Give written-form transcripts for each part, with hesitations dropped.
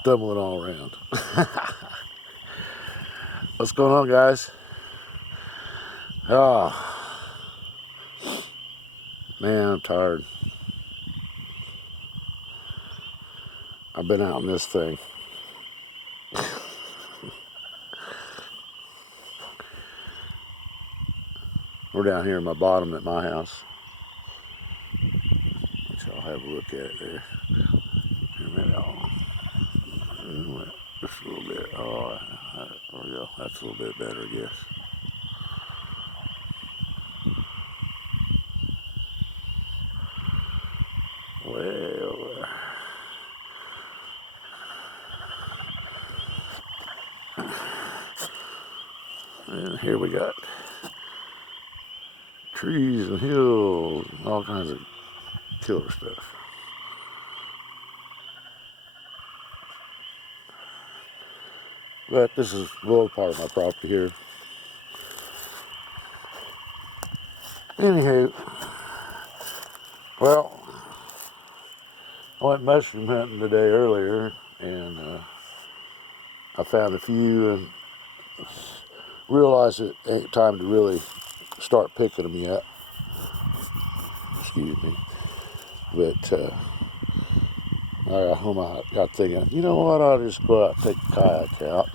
stumbling all around. What's going on, guys? Oh, man, I'm tired. I've been out in this thing. We're down here in my bottom at my house. Which I'll have a look at it there. In a minute. Just a little bit. Oh, there we go. That's a little bit better, I guess. Way over there. And here we got trees and hills, and all kinds of killer stuff. But this is a little part of my property here. Anywho, well, I went mushroom hunting today earlier, and I found a few and realized it ain't time to really start picking them yet. Excuse me. But I got thinking, you know what, I'll just go out and take the kayak out,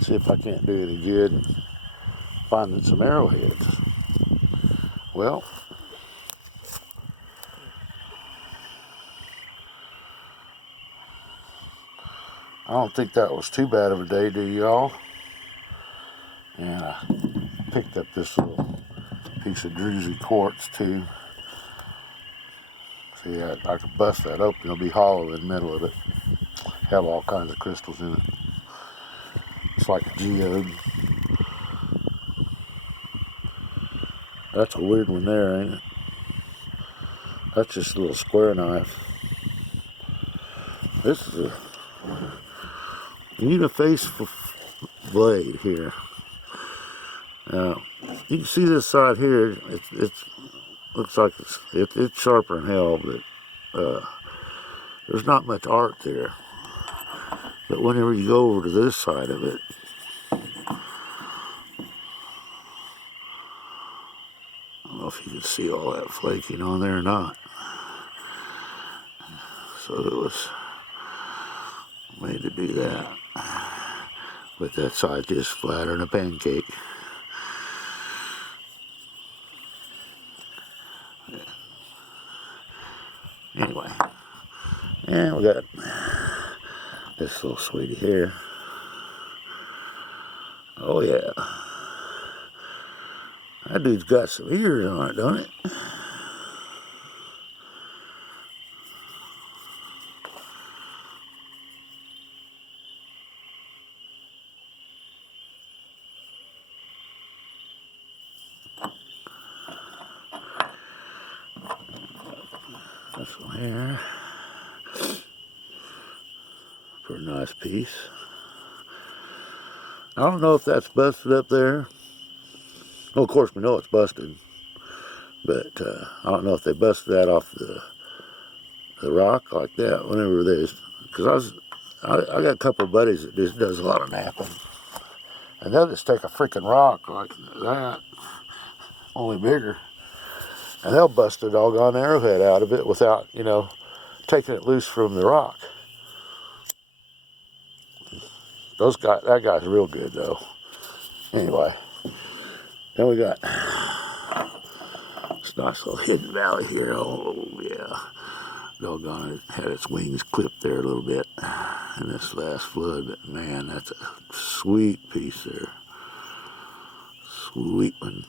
see if I can't do any good and finding some arrowheads. Well, I don't think that was too bad of a day, do y'all? And I picked up this little piece of druzy quartz too. See, I could bust that open. It'll be hollow in the middle of it. Have all kinds of crystals in it. It's like a geode. That's a weird one there, ain't it? That's just a little square knife. This is a uniface blade here. Now, you can see this side here. It looks like it's sharper than hell, but there's not much art there. But whenever you go over to this side of it, I don't know if you can see all that flaking on there or not. So it was made to do that. With that side just flatter than a pancake. Anyway, and we got this little sweetie here. Oh yeah. That dude's got some ears on it, don't it? This one here. Pretty nice piece. I don't know if that's busted up there. Well, of course we know it's busted, but I don't know if they busted that off the rock like that. Whenever because I got a couple of buddies that just does a lot of napping, and they'll just take a freaking rock like that, only bigger, and they'll bust a doggone arrowhead out of it without, taking it loose from the rock. That guy's real good though. Anyway, then we got this nice little hidden valley here. Oh yeah, doggone it, had its wings clipped there a little bit in this last flood. But man, that's a sweet piece there. Sweet one.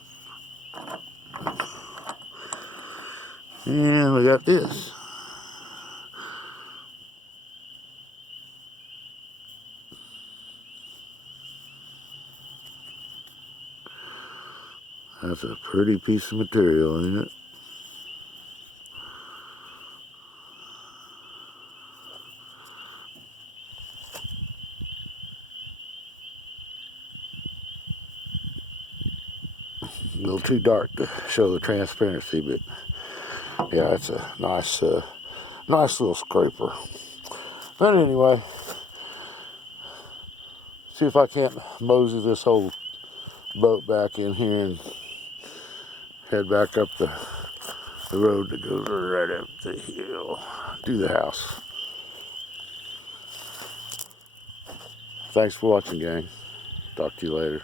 And we got this. That's a pretty piece of material, ain't it? A little too dark to show the transparency, but yeah, it's a nice little scraper. But anyway, See if I can't mosey this whole boat back in here and head back up the road that goes right up the hill to the house. Thanks for watching, gang. Talk to you later.